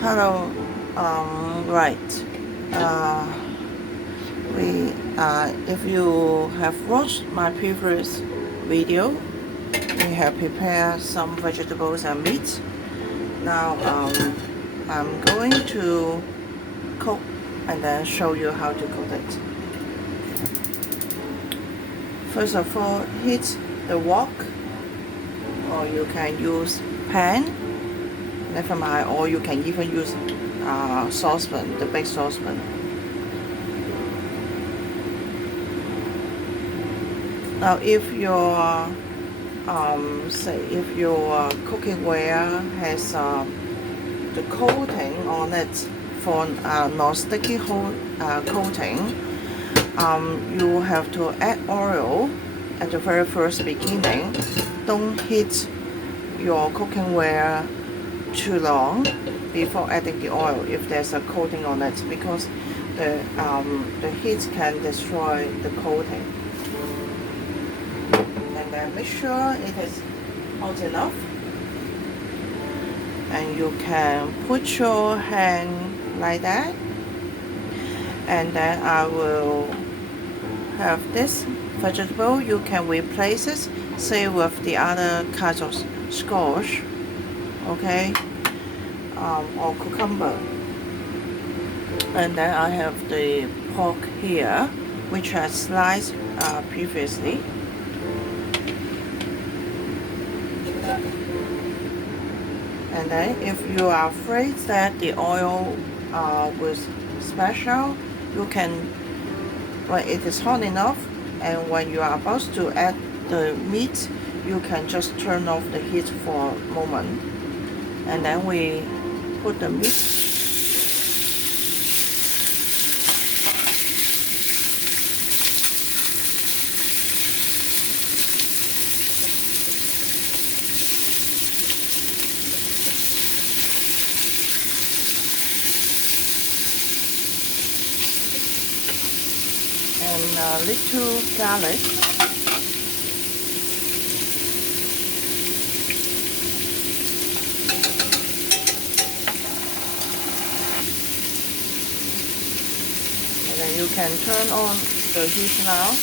Hello. Right. Uh, if you have watched my previous video, we have prepared some vegetables and meat. Now, I'm going to cook and then show you how to cook it. First of all, heat the wok, or you can use pan. Never mind, or you can even use saucepan, the big saucepan. Now, if your say if your cooking ware has the coating on it for non-sticky coating, you have to add oil at the very first beginning. Don't heat your cooking ware too long before adding the oil if there's a coating on it, because the heat can destroy the coating. And then make sure it is hot enough, and you can put your hand like that, and then I will have this vegetable. You can replace it, say with the other kinds of squash, okay, or cucumber. And then I have the pork here, which I sliced previously. And then if you are afraid that the oil will splash out, you can, when it is hot enough and when you are about to add the meat, you can just turn off the heat for a moment. And then we put the meat. And a little garlic. And then you can turn on the heat now.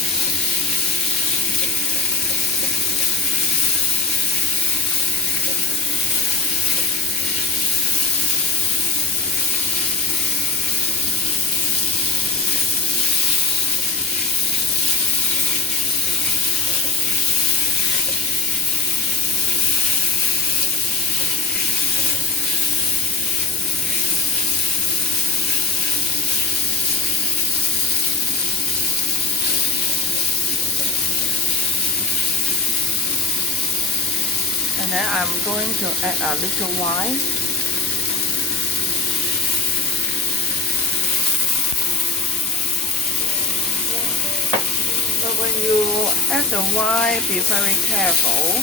And then I'm going to add a little wine. But when you add the wine, be very careful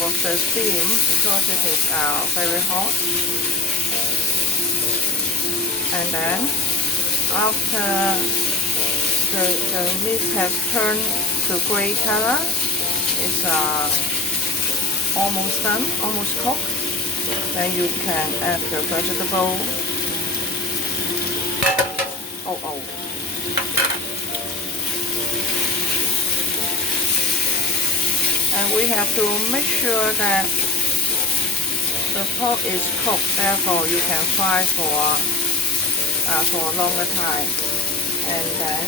with the steam, because it is very hot. And then after the meat has turned to gray color, it's almost done, almost cooked. Then you can add the vegetable. Oh. And we have to make sure that the pork is cooked, therefore you can fry for a longer time. And then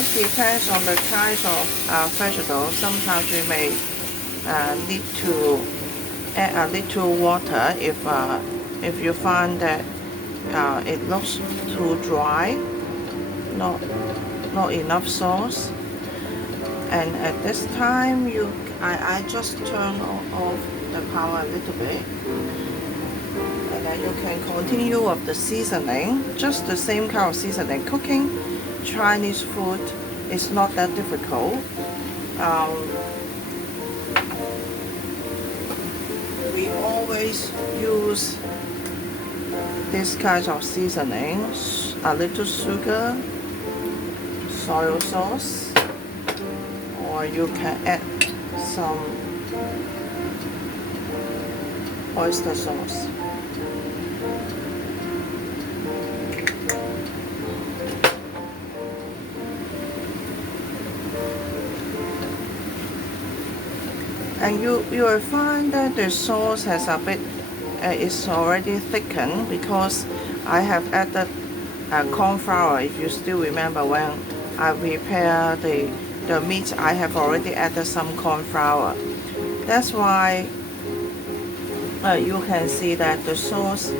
it depends on the kind of vegetable. Sometimes we may need to add a little water if you find that it looks too dry, not enough sauce. And at this time, I just turn off the power a little bit, and then you can continue with the seasoning, just the same kind of seasoning. Cooking Chinese food is not that difficult. We always use this kind of seasoning: a little sugar, soy sauce, or or you can add some oyster sauce. And you will find that the sauce has a bit, it's already thickened because I have added corn flour. If you still remember when I prepare the meat, I have already added some corn flour. That's why you can see that the sauce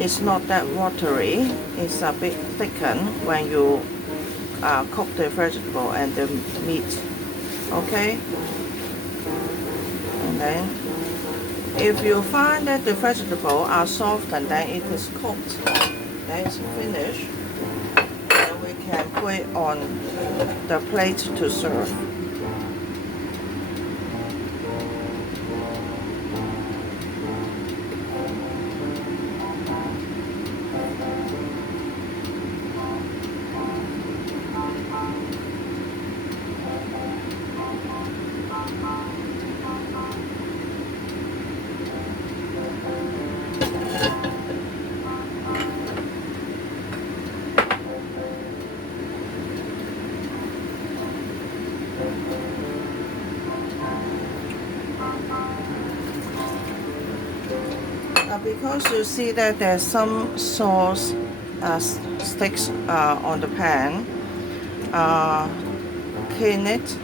is not that watery. It's a bit thickened when you cook the vegetable and the meat. Okay? And then if you find that the vegetables are softened, then it is cooked, then it's finished, then we can put it on the plate to serve. Because you see that there's some sauce sticks on the pan, clean it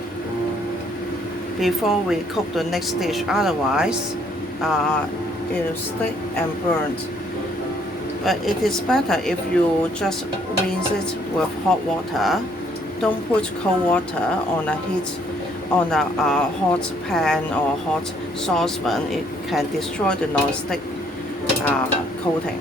before we cook the next dish, otherwise it'll stick and burn. But it is better if you just rinse it with hot water. Don't put cold water on a hot pan or hot saucepan. It can destroy the non-stick coating.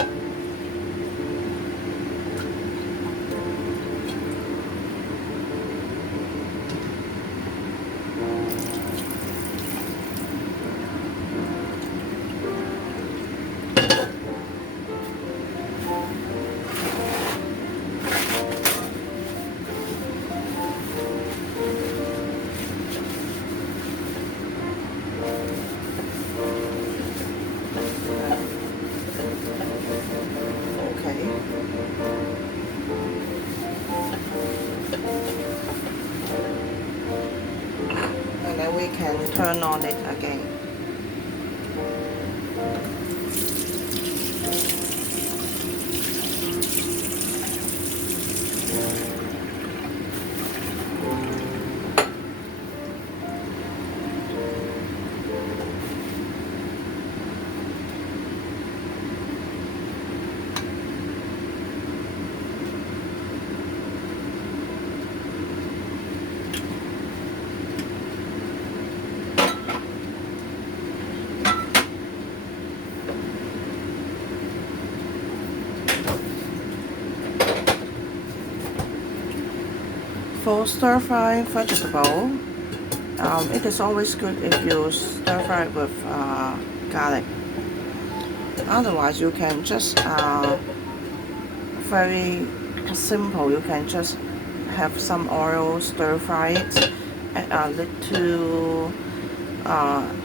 And then we can turn on it again. For stir-fry vegetable, it is always good if you stir-fry with garlic. Otherwise, you can just very simple. You can just have some oil, stir-fry it, add a little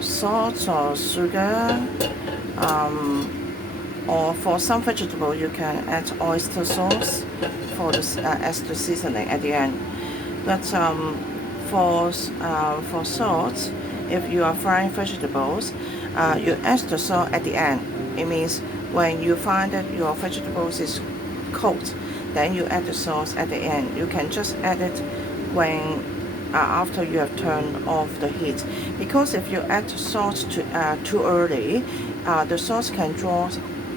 salt or sugar. Or for some vegetable, you can add oyster sauce for as the seasoning at the end. But for salt, if you are frying vegetables, you add the salt at the end. It means when you find that your vegetables is cooked, then you add the sauce at the end. You can just add it when after you have turned off the heat, because if you add salt too early, the sauce can draw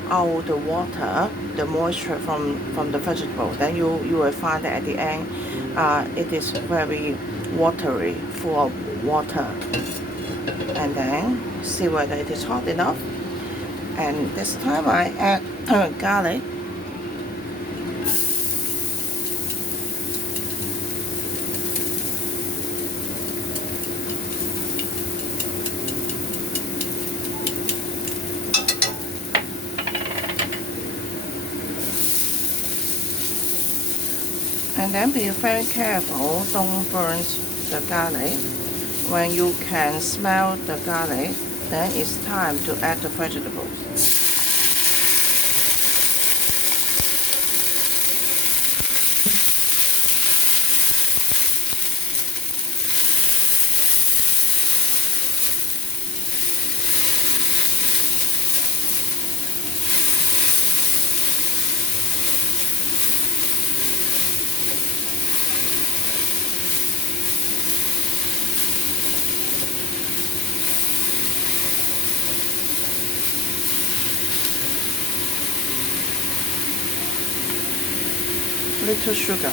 out the water, the moisture from the vegetable. Then you will find that at the end it is very watery, full of water. And then see whether it is hot enough. And this time I add garlic. And then be very careful, don't burn the garlic. When you can smell the garlic, then it's time to add the vegetables. Little sugar.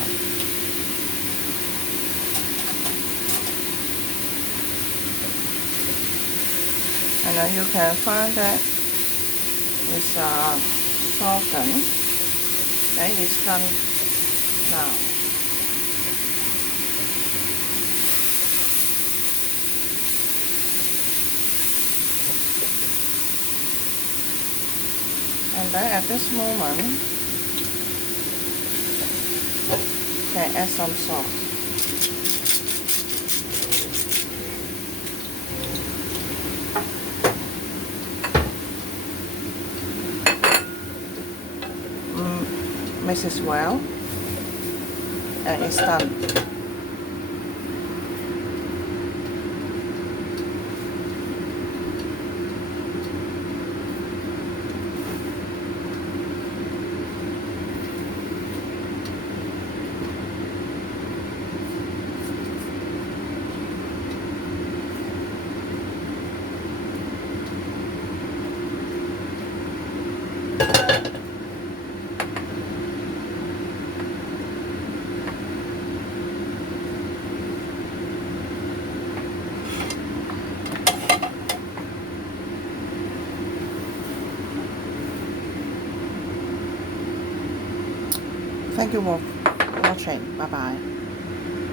And then you can find that it's softened. Then it's done now. And then at this moment, can add some salt. Mix it well, and it's done. Thank you for watching. Bye bye.